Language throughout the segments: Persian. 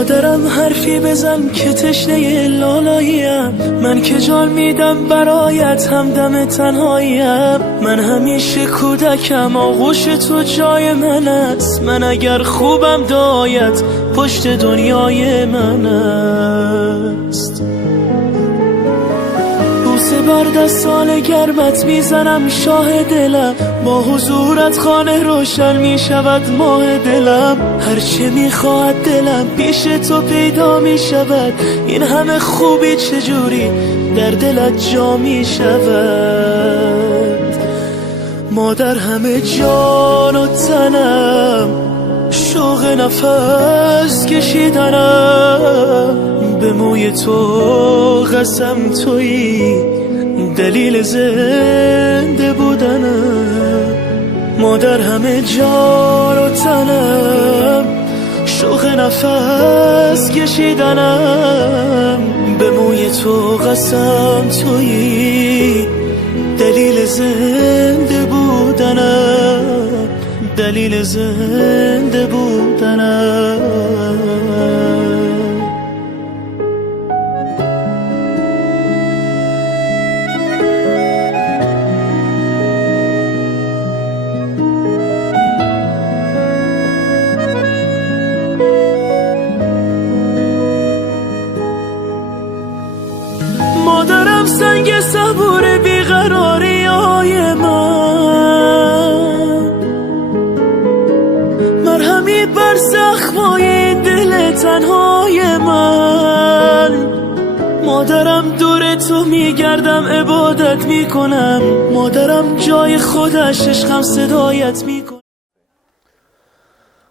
مادرم حرفی بزن که تشنه لالاییم، من که جان میدم برایت همدم تنهاییم. من همیشه کودکم آغوش تو جای من است، من اگر خوبم دایت پشت دنیای من است. بوسه بر دستان گرمت میزنم شاه دلم، با حضورت خانه روشن میشود ماه دلم. هرچه میخواهد دلم پیش تو پیدا میشود، این همه خوبی چجوری در دلت جا میشود. مادر همه جان و تنم، شوق نفس کشیدنم، به موی تو قسم تویی دلیل زنده بودنم. مادر همه جان و تنم، شوق نفس کشیدنم، به موی تو قسم تویی دلیل زنده بودنم، دلیل زنده بودنم. مادرم سنگ صبور بیقراری های من، مرهمی بر زخمای دل تنهای من. مادرم دور تو میگردم عبادت میکنم، مادرم جای خودش عشقم صدایت میکنم.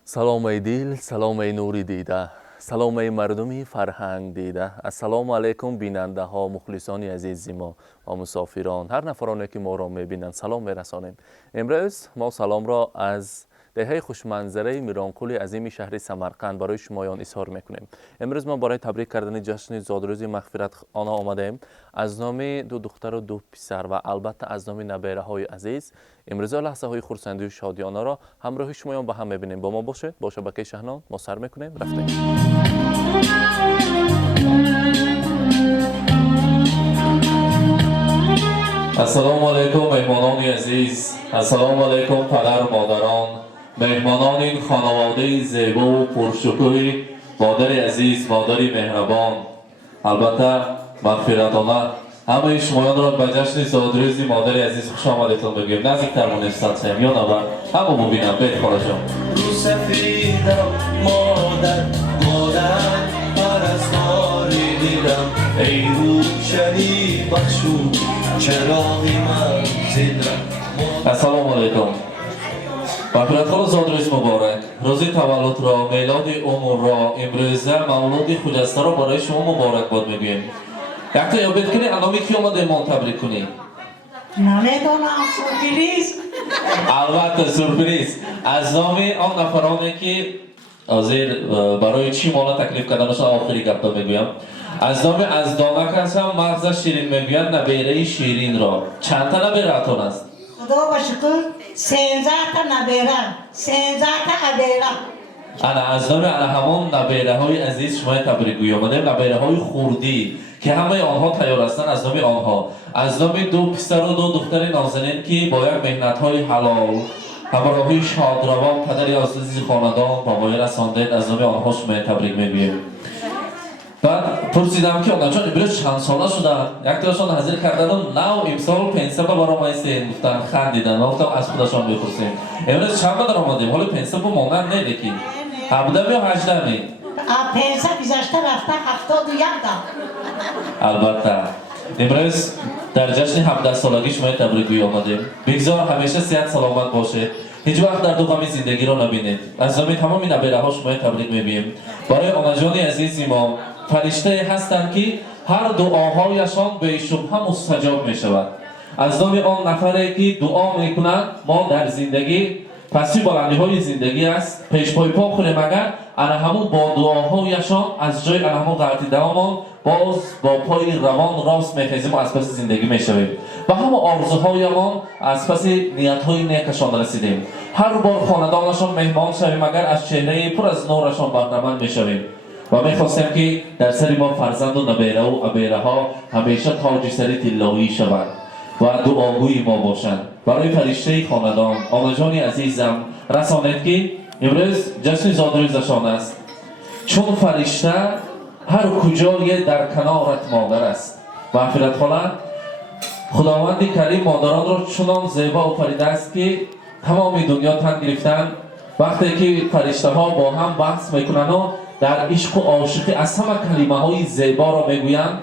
سلام ای دل، سلام ای نوری دیده، سلام ای مردمی فرهنگ دیده. السلام علیکم بیننده ها، مخلصان عزیز ما و مسافران، هر نفرانی که ما را میبینند سلام میرسانیم. امروز ما سلام را از دهه خوشمنظره میرانکولی عظیم شهر سمرقند برای شمایان اظهار میکنیم. امروز ما برای تبریک کردن جشن زادروزی مغفرت آنا آمدیم. از نام دو دختر و دو پسر و البته از نام نبیره های عزیز امروز لحظه های خرسندی و شادیانه را همراه شمایان با هم میبینیم. با ما باشید. با شبکه شهنان ما سر میکنیم، رفتیم. السلام علیکم مهمانان عزیز، السلام علیکم پدر و مادران، مهمانان این خانواده زیبا و پرشکوه، مادر عزیز، مادری مهربان، البته مغفرتانه همه شمایان را به جشن زادروزی مادر عزیز خوش آمدتون بگویم. نزدیکتر منستم یا نبر همه ببینم بید خالشم. رو سفیدم مادر پرستاری دیدم، ای روشنی بخشو چراغی منزلم. السلام علیکم. مغفرتخواه زادروز مبارک. روزی تولد را، میلاد عمر را، امروزه مولود خجسته را برای شما مبارک باد میگویم. یک تا یابید کنی انامی کی آمده ایمان تبریک کنی؟ نمیدونم، سورپریز. البته سورپریز. از نام آن نفرانی که برای چی مالا تکلیف کردنشان آخری گفته میگویم. از نام از دانک هستم مغز شیرین میگویم نبیره شیرین را. چند تا نبیره اتون است؟ خدا با شکر 13 تا نبیره، 13 تا عبیره. انا از نام همون نبیره های عزیز شما تبریک گویی آمدیم. نبیره های خوردی که همه آنها تیار هستند. از نام آنها، از نام دو پسر و دو دختر نازنین که با یک مهنت های حلال همراهی شادروان پدری عزیز خاندان با ما رساندید، از نام آنها شما تبریک میگوییم. بعد پرسیدم که آنها چون امروز چند ساله شده؟ یک تاشون حاضر کردن نو امسال پنسه با برام ایستین گفتن خندیدن. گفتم از خودشان بپرسیم امروز چند بدر آمدیم؟ حالا پنسه با مانند نیده کی؟ 17 یا 18 می؟ پنسه گذشته رفته 71 تا. البته امروز در جشن 17 سالگی شما تبریک گویی آمدیم. بگذار همیشه صحت سلامت باشید، هیچ وقت در دوغمی زندگی را نبینید. از نام تمامی نبیره ها شما تبریک میگوییم. برای آنا جان عزیز ما فرشته هستند که هر دعاهایشان به شبهه مستجاب می شود. از نام آن نفری که دعا میکنند ما در زندگی پسی بلندی های زندگی است پیش پای پا کنیم، اگر انا همون با دعاهایشان از جای انا همون غلطیده‌هامان باز با پای روان راست میخیزیم و از پس زندگی میشویم و همه آرزوهایمان از پس نیت‌های نیکشان رسیدیم. هر بار خاندانشان مهمان شویم اگر از چهره پر از نورشان بهره‌مند میشویم. و میخواستیم که در سر ما فرزند و نبیره و ابیره ها همیشه تاج سر طلایی شوند و دعاگوی ما باشند. برای فرشته خاندان آنا جان عزیزم رسانید که امروز جشن زادروزشان است، چون فرشته هر کجای در کنارت مادر است. مغفرت خواهد خداوند کریم مادران را چنان زیبا آفریده است که تمام دنیا تن گرفتند. وقتی که فرشته ها با هم بحث میکنند و در عشق و عاشقی از همه کلمه های زیبا را میگویند،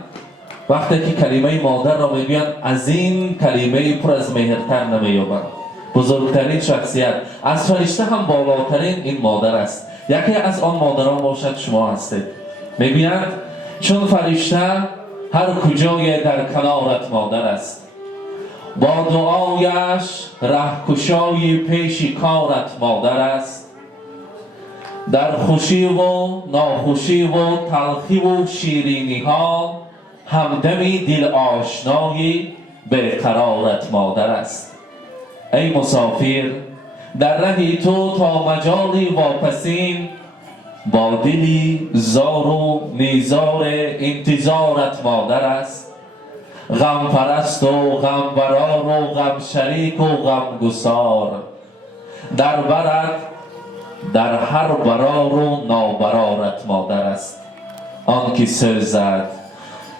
وقتی که کلمه مادر را میگویند از این کلمه پر از مهرتر نمییابند. بزرگترین شخصیت از فرشته هم بالاترین این مادر است. یکی از آن مادران باشد شما هستید. میگویند چون فرشته هر کجای در کنارت مادر است، با دعایش رهکشای پیش کارت مادر است. در خوشی و ناخوشی و تلخی و شیرینی ها همدمی دل آشنای بیقرارت مادر است. ای مسافر در ره تو تا مجالی واپسین، با دلی زار و نیزار انتظارت مادر است. غم پرست و غم برار و غم شریک و غم گسار، در برت در هر برار و نابرارت مادر است. آن که سوزد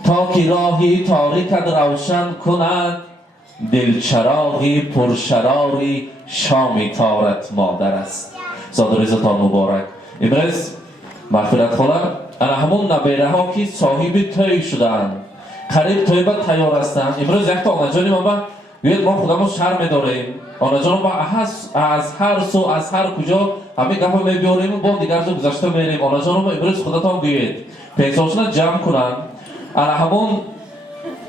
تا که راهی تاریکت روشن کند، دلچراغی پرشراری شام تارت مادر است. زادروزتان مبارک. امروز مغفرت خواهم انا همون نبیره ها که صاحب توی شدند، قریب توی با تیار هستند. امروز یک تا آنا جانی ما باید ما خودمون شرم داریم. آنا جان با از هر سو از هر کجا همه گفت میبیاریم و با دیگر رو گذاشته میریم. آنا جان ما امروز خودتان گوید پیساشون جمع کنن. انا همون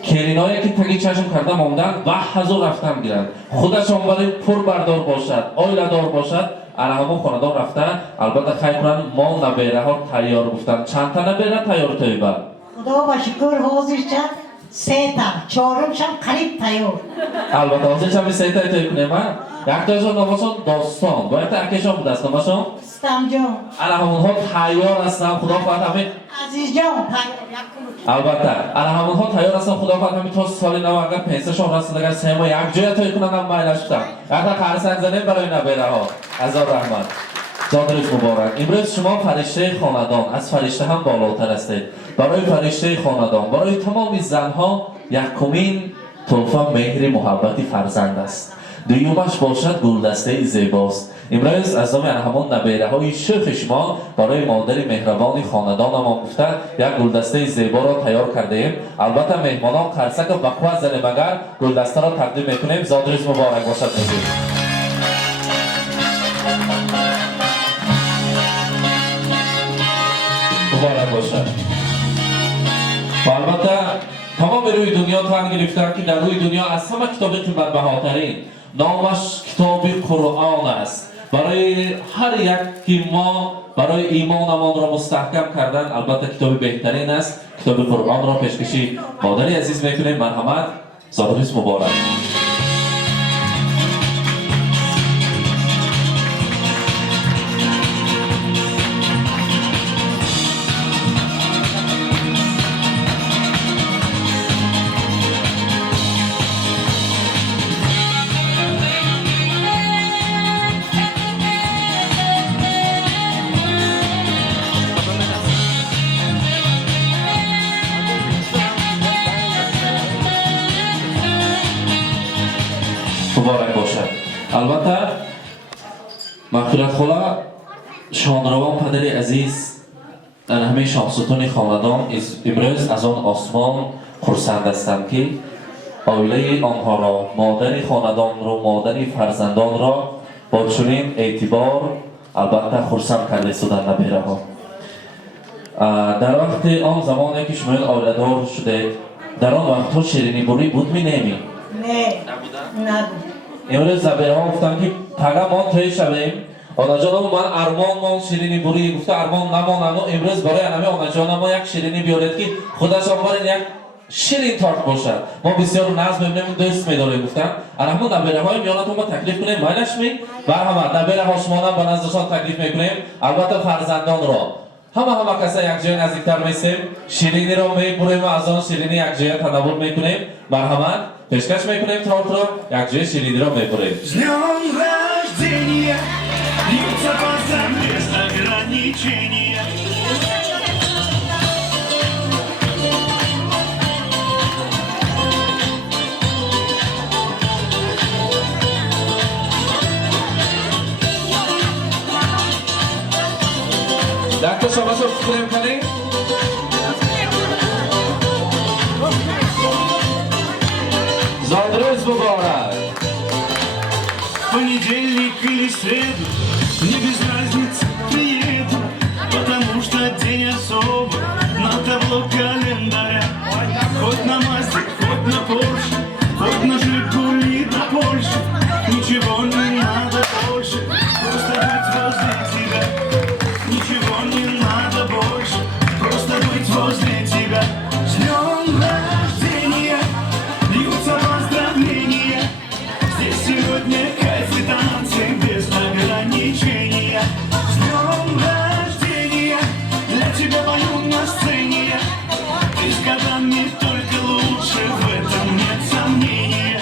کلینایی که تگی چشم کرده موندن و هزار رفتن گیرن، خودشان برای پر بردار باشد آیله دار باشد. انا همون خاندان رفتن البته خیلی کنن ما نبیره ها تیار گفتن. چند تا نبیره تیار توی با خدا با شکر حاضر شد 3 تا، چهارمش هم قریب تیار. البته حاضر شد 3 تا توی کنیم. یک تاشون نامشون داستان باید اکیشان بود است نامشون استم جان انا همون ها تیار هستن. خدا خواهد همه عزیز جان تیار البته انا همون ها تیار هستن. خدا خواهد همه تا سال نو اگر پیسشون رسید اگر 3 ماه یک جای توی کنن هم مایلش بودن. یک تا خرسنگ زنیم برای نبیره ها. هزار رحمت. زادروز مبارک. امروز شما فرشته خاندان از فرشته هم بالاتر هستید. برای فرشته خاندان برای تمام زنها یکمین تحفه مهر محبت فرزند است. دویمش باشد گلدسته زیباست. امروز از همون نبیره های شیخ شما برای مادر مهربان خاندان ما گفته یک گلدسته زیبا را تیار کرده ایم. البته مهمانان قرصک بقوه زنیم اگر گلدسته را تقدیم میکنیم. زادروز مبارک باشد. نزید مبارک باشد. و البته تمام روی دنیا تن گرفتن که در روی دنیا از همه کتاب قیمت بهاترین نامش کتاب قرآن است. برای هر یک که ما برای ایمانمان را مستحکم کردن البته کتاب بهترین است. کتاب قرآن را پیشکشی مادری عزیز میکنیم. مرحمت. زادروز مبارک. مبارک باشد. البته مغفرت خدا شانروان پدر عزیز در همه شخصیتان خاندان امروز از آن آسمان خرسند هستند که عائله آنها را مادر خاندان را مادر فرزندان را با چنین اعتبار البته خرسند کرده شدند نبیره ها. در وقت آن زمانی که شما عائله دار شده در آن وقت ها شیرینی بوری بود می نمی؟ نه نبود. امروز زبیره ها گفتن که پگه ما توی شویم. آنا جان من ارمان ما شیرینی بوری گفته ارمان نمانم. امروز برای همه آنا جان ما یک شیرینی بیارید که خودش آمارین یک شیرین تارت باشد. ما بسیار ناز می‌بینیم دوست می‌داریم گفتن. همون نبیره های میانتون ما تکلیف کنیم مایلش می و همه نبیره ها شما هم به نزدشان تکلیف می‌کنیم. البته فرزندان را همه کسا یک جای نزدیکتر میسیم شیرینی رو میبریم و از آن شیرینی یک جای تناول میکنیم مرحمت پیشکش میکنیم تئاتر رو یک جای شیرینی رو میبریم С днем рождения, льются глаза без ограничения. دکتر شما شو فکریم کنیم زادروز مبارک Понедельник или среду, мне без разницы, приеду, потому что день особый на табло календаря. Хоть на Мазде, хоть на Порше, хоть на Жигули до Польши, ничего не надо больше, просто быть возле тебя. Ничего не надо больше, просто быть возле тебя. С днем рождения, льются поздравления. Здесь сегодня кайф и танцы без ограничения. С днем рождения, для тебя пою на сцене я. Ты с годами только лучше, в этом нет сомнения.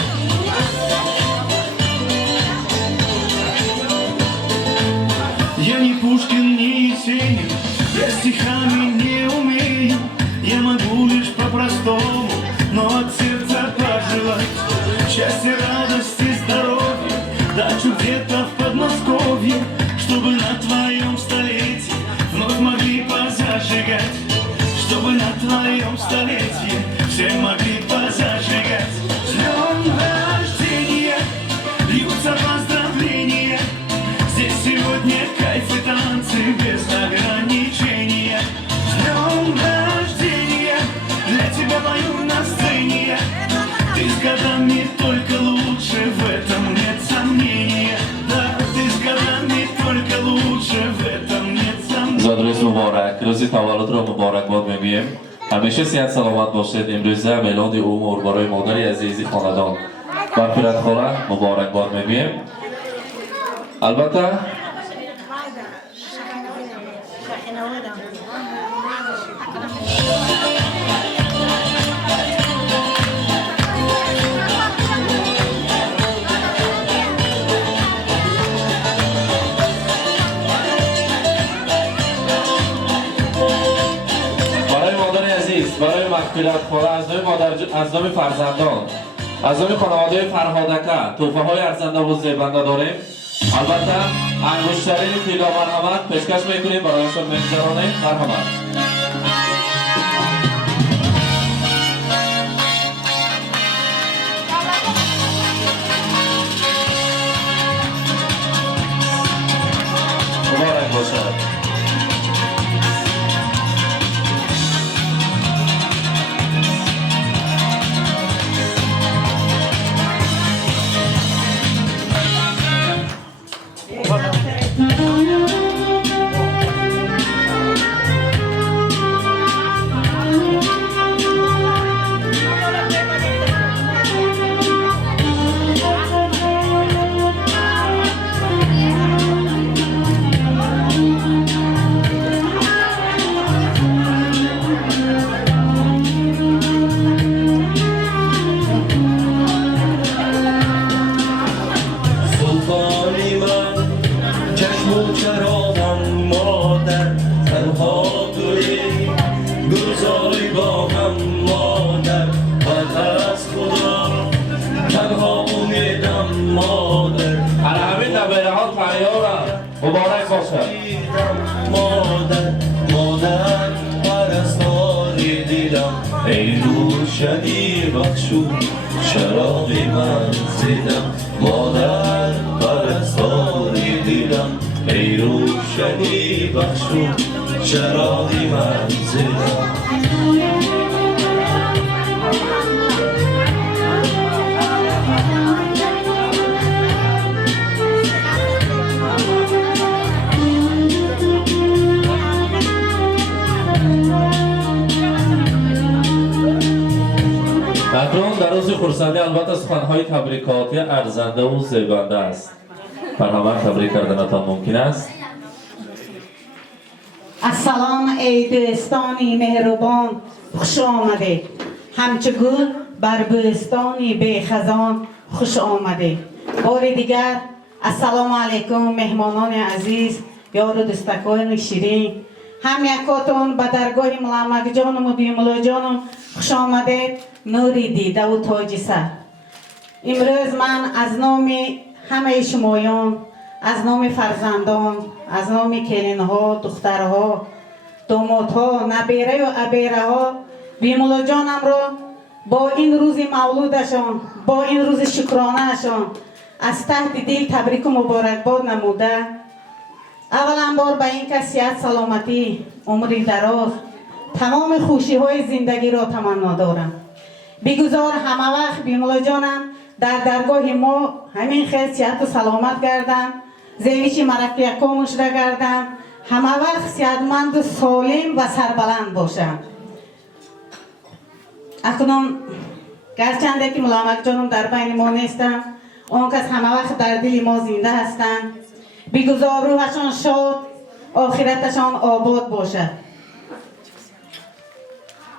Я не Пушкин, не Есенин, я стихами не умею. Я могу лишь по-простому, но от сердца пожелать счастья, радости, здоровья, дачу где-то в Подмосковье, чтобы на твоем столетии вновь могли позажигать, чтобы на твоем столетии все могли позажигать. С днем рождения, льются поздравления. Здесь сегодня кайф и танцы без ограничения. С днем рождения, для тебя пою на сцене я. Ты с годами только лучше, в этом нет сомнения. Да, ты с годами только лучше, в этом нет сомнения. زادروز مبارک روزی تولد رو مبارک باد میگیم همیشه صحت سلامت باشید امروزه میلاد امور برای مادری عزیزی خاندان و پیرتخاله مبارک باد میگیم البته برای مادر عزیز برای مغفرت خواهر از نام فرزندان از نام خانواده فرهادکه توفه های ارزنده و زیبنده داریم البته انگشترین طلا مرحمت پیشکش میکنیم برایشان میگذرانیم مرحمت مبارک باشد مبارک باشد مادر پرستاری دیدم ای روشنی بخشو چراغ منزلم مادر پرستاری دیدم ای روشنی بخشو چراغ منزلم اکنون در روز خرسندی البته سخنهای تبریکاتی ارزنده و زیبنده است بر همه تبریک کردنتان ممکن است السلام ای دوستانی مهربان، خوش آمده. همچو گل بر بوستانی بی خزان خوش آمده. بار دیگر السلام علیکم مهمانان عزیز، یار و دوستکان شیرین، هم یکاتون به درگاه ملامک جانم و بیملا جانم خوش آمده. نوری دیده و تاج سر. امروز من از نام همه شمایان، از نام فرزندان، از نام کلینها، دخترها، دامادها، نبیره و ابیره ها بیملا جانم را با این روز مولودشان، با این روز شکرانه شان از تحت دل تبریک و مبارکباد نموده. اولا بار به این صحت سلامتی عمری دراز تمام خوشی های زندگی را تمنا دارم. بگذار همه وقت بیملا جانم در درگاه ما همین خیلی صحت و سلامت گردم، زیویش مرکه کامش را گردم، همه وقت صحتمند و سالم و سربلند باشم. اکنون گرچنده که ملامک جانم در بین ما نیستم، آن کس همه وقت در دل ما زنده هستند. بگذار روحشان شاد، آخرتشان آباد باشد.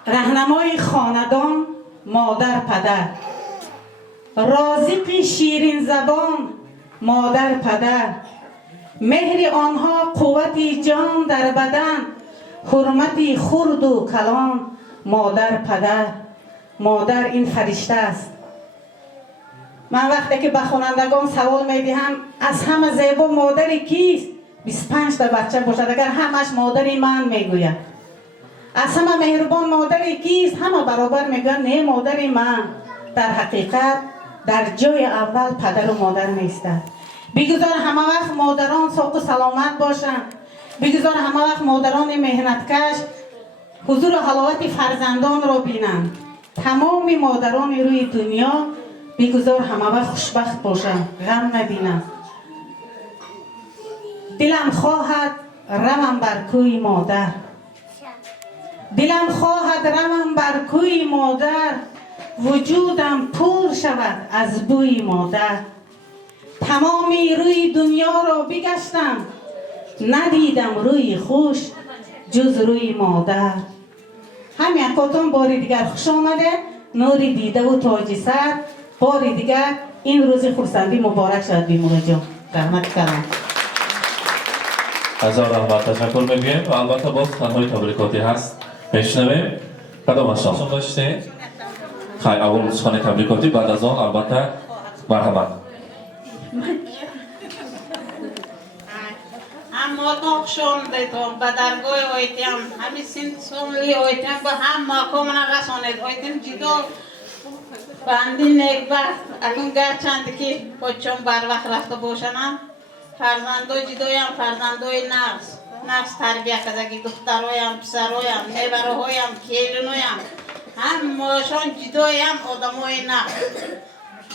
رهنمای خاندان مادر پدر، رازق شیرین زبان مادر پدر، مهر آنها قوتی جان در بدن، حرمتی خرد و کلان مادر پدر. مادر این فرشته است. من وقتی که به خوانندگان سوال میدهم از همه زیبا مادری کیست؟ 25 تا بچه باشد اگر همش مادری من میگوید. از همه مهربان مادری کیست؟ همه برابر میگوید نه مادری من. در حقیقت در جای اول پدر و مادر میستند. بگذار همه وقت مادران ساق و سلامت باشند. بگذار همه وقت مادران مهنتکش حضور و حلاوت فرزندان را بینند. تمام مادران روی دنیا بگذار همه وقت خوشبخت باشند، غم نبینند. دلم خواهد روم بر کوی مادر، دلم خواهد روم بر کوی مادر، وجودم پر شود از بوی مادر. تمامی روی دنیا را بگشتم، ندیدم روی خوش جز روی مادر. هم یکاتون بار دیگر خوش آمده. نوری دیده و تاج سر. بار دیگر این روز خورسندی مبارک شد بیملا جان. رحمت کردم. هزار رحمت تشکر میگویم و البته باز تنهای تبریکاتی هست میشنویم. قدم اشتان داشته خیلی اول سخن تبریکاتی، بعد از آن البته مرحمت. اما نقشون دیتون به درگاه آیتیم همی سنت سوملی آیتیم به هم مقام نرسانید. آیتیم جدا بندی نیک وقت اکنون گرچند که بچون بر وقت رفته باشنم، فرزندای جدایم فرزندای نفس تربیه کردگی، دخترایم پسرایم نیبرهایم کیلونایم همشان جدایم آدمای نفس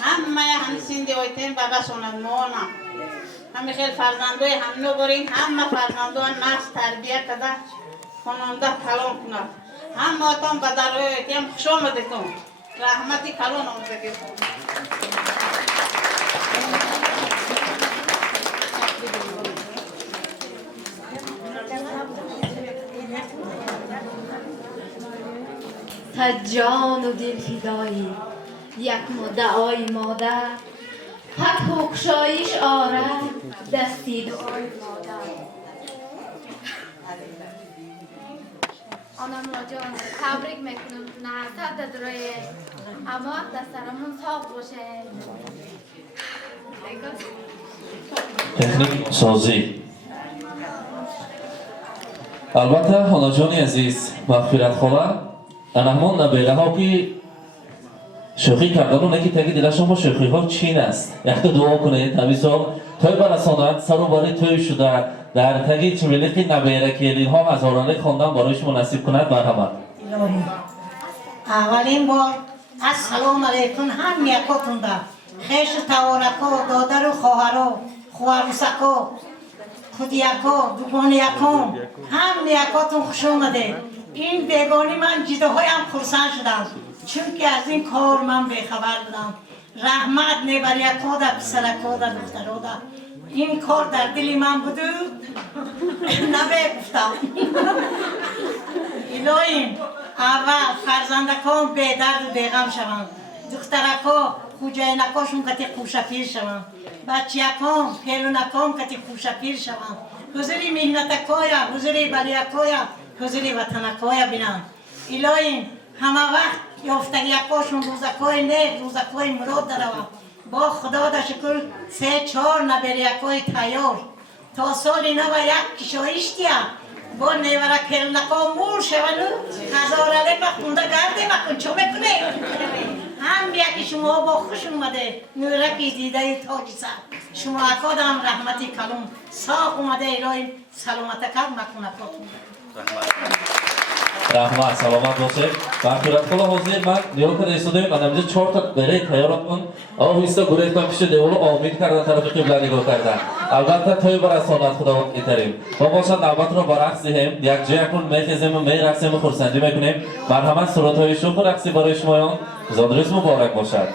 همه هم سندی آیتیم به رسانند مانم. همه خیلی فرزندای هم نبرین، همه فرزندای نفس تربیه کرده خانانده کلان کند. همه آتان به درهای آیتیم خوش آمده کن، رحمتی کلان آمده کن. تا جان و دل فدایی یک مدعای مادر، حق بخشایش آرد دستی دعای مادر. آنم جان تبریک میکنم نهزت درای اما دسترمون صاف باشه. تکنیک سازی. البته خانه جانی عزیز مغفرت خواهد انهمان نبیره ها که شوخی کردن و نکی تگی دلشان با شوخی ها چین است. یک تو دعا کنید تمیزا توی برساند سر و باری توی شده در تگی چمیلیقی نبیره که این ها هزارانه خواندن برایش مناسب کند مرحمت. اولین بار السلام علیکم هم یکاتون دا خیش توارکا دادر و خواهرا خواهرسکا خودیکا دوگان یکم هم یکاتون خوش آمده. این بیگانی من جداهایم خرسند شدم چون که از این کار من بیخبر بودم. رحمت نبر یکا دا پسرکا دا دخترا دا این کار در دل من بود. نبگفتم الهیم اول فرزندکان به درد و بیغم شوند دخترکا خوجینکاشون کتی خوشپیر شوند بچیکان پیلونکان کتی خوشپیر شوند حضوری مهنتکایا حضوری بلیکایا حضوری وطنکایا بینند الهیم همه وقت یافتگیکاشون روزکای نیک روزکای مراد دروند با خدا دا شکر 3-4 نبریکای تیار تا سال نو یک کشایشتیم با نیوره کلنکا مور شونو هزارله بخونده گرده بکن چو بکنه هم یکی شما با خوش اومده نورکی دیده تاجی سر شما اکادم رحمتی کلوم ساق اومده الهیم سلامت کم مکنکاتون رحمت سلامت باشه بخیرت خلا حاضر من نیال کرده ایستاده من همینجا 4 تا بره تیارت کن آهسته گریختم پیش دیوال آمین کردن طرف قبله نگاه کردن البته توی برسانت خداوند ایتریم با باشد نوبت رو با رقص دهیم یک جای کن میخیزیم و میرقصیم و خورسندی میکنیم مرحمت صورت های شوق رقصی برای شمایان زادروز مبارک باشد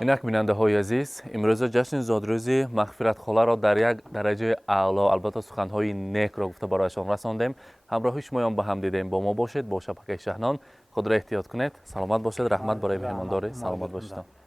اینک بیننده های عزیز، امروز جشن زادروزی مغفرت خاله را در یک درجه اعلی، البته سخنهای نیک را گفته برایشان رساندیم. همراه شما با هم دیدیم. با ما باشید. با شبکه شهنان خود را احتیاط کنید. سلامت باشید. رحمت برای مهمانداری. سلامت باشید.